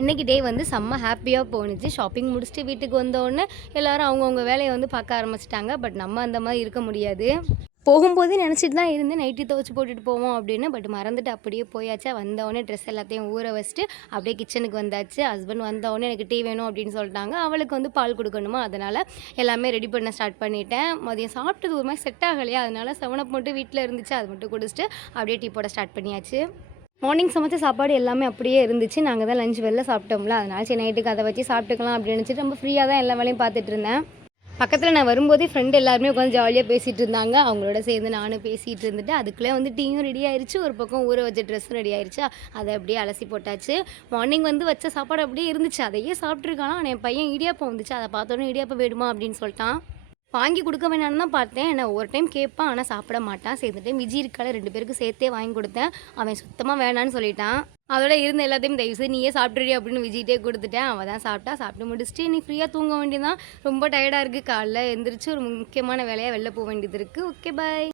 இன்றைக்கி டே வந்து செம்ம ஹாப்பியாக போணுச்சு. ஷாப்பிங் முடிச்சுட்டு வீட்டுக்கு வந்தோடனே எல்லாரும் அவங்கவுங்க வேலையை வந்து பார்க்க ஆரம்பிச்சிட்டாங்க. பட் நம்ம அந்த மாதிரி இருக்க முடியாது. போகும்போது நினச்சிட்டு தான் இருந்தேன். நைட்டி துவச்சி போட்டுட்டு போவோம் அப்படின்னு. பட் மறந்துட்டு அப்படியே போயாச்சா. வந்தவொடனே ட்ரெஸ் எல்லாத்தையும் ஊற வச்சுட்டு அப்படியே கிச்சனுக்கு வந்தாச்சு. ஹஸ்பண்ட் வந்தவொடனே எனக்கு டீ வேணும் அப்படின்னு சொல்லிட்டாங்க. அவளுக்கு வந்து பால் கொடுக்கணுமா? அதனால் எல்லாமே ரெடி பண்ண ஸ்டார்ட் பண்ணிட்டேன். மதியம் சாப்பிட்டது ஒரு மாதிரி செட் ஆகலையா. அதனால செவனப் மட்டும் வீட்டில் இருந்துச்சு. அது மட்டும் குடிச்சிட்டு அப்படியே டீ போட ஸ்டார்ட் பண்ணியாச்சு. மார்னிங் சமைச்ச சாப்பாடு எல்லாமே அப்படியே இருந்துச்சு. நாங்கள் தான் லஞ்ச் வெளில சாப்பிட்டோம்ல. அதனால சரி நைட்டுக்கு அதை வச்சு சாப்பிட்டுக்கலாம் அப்படின்னு நினச்சிட்டு ரொம்ப ஃப்ரீயாக தான் எல்லா வேலையும் பார்த்துட்டு இருந்தேன். பக்கத்தில் நான் வரும்போதே ஃப்ரெண்டு எல்லாருமே உட்காந்து ஜாலியாக பேசிகிட்டு இருந்தாங்க. அவங்களோட சேர்ந்து நானும் பேசிகிட்டு இருந்துட்டு அதுக்குள்ளே வந்து டீயும் ரெடி ஆயிடுச்சு ஒரு பக்கம் ஊற வச்ச ட்ரெஸ்ஸும் ரெடி ஆயிடுச்சு அதை அப்படியே அலசி போட்டாச்சு. மார்னிங் வந்து வச்ச சாப்பாடு அப்படியே இருந்துச்சு. அதையே சாப்பிட்ருக்கானா என் பையன் இடியாப்பம் வந்துச்சு. அதை பார்த்தோன்னே இடியாப்பம் வேணுமா அப்படின்னு சொல்லிட்டான். வாங்கி கொடுக்க வேணான்னு தான் பார்த்தேன். நான் ஒரு டைம் கேட்பான் ஆனால் சாப்பிட மாட்டான். சேர்ந்த டைம் விஜி இருக்கால ரெண்டு பேருக்கு சேர்த்தே வாங்கி கொடுத்தேன். அவன் சுத்தமாக வேணான்னு சொல்லிட்டான். அதோட இருந்த எல்லாத்தையும் தயவு செய்து நீயே சாப்பிட்றி அப்படின்னு விஜிட்டே கொடுத்துட்டேன். அவன் தான் சாப்பிட்டா சாப்பிட்டு முடிச்சுட்டு நீ ஃப்ரீயாக தூங்க வேண்டியதான் ரொம்ப டயர்டாக இருக்குது காலைல எந்திரிச்சு ஒரு முக்கியமான வேலையாக வெளில போக வேண்டியது இருக்குது ஓகே பாய்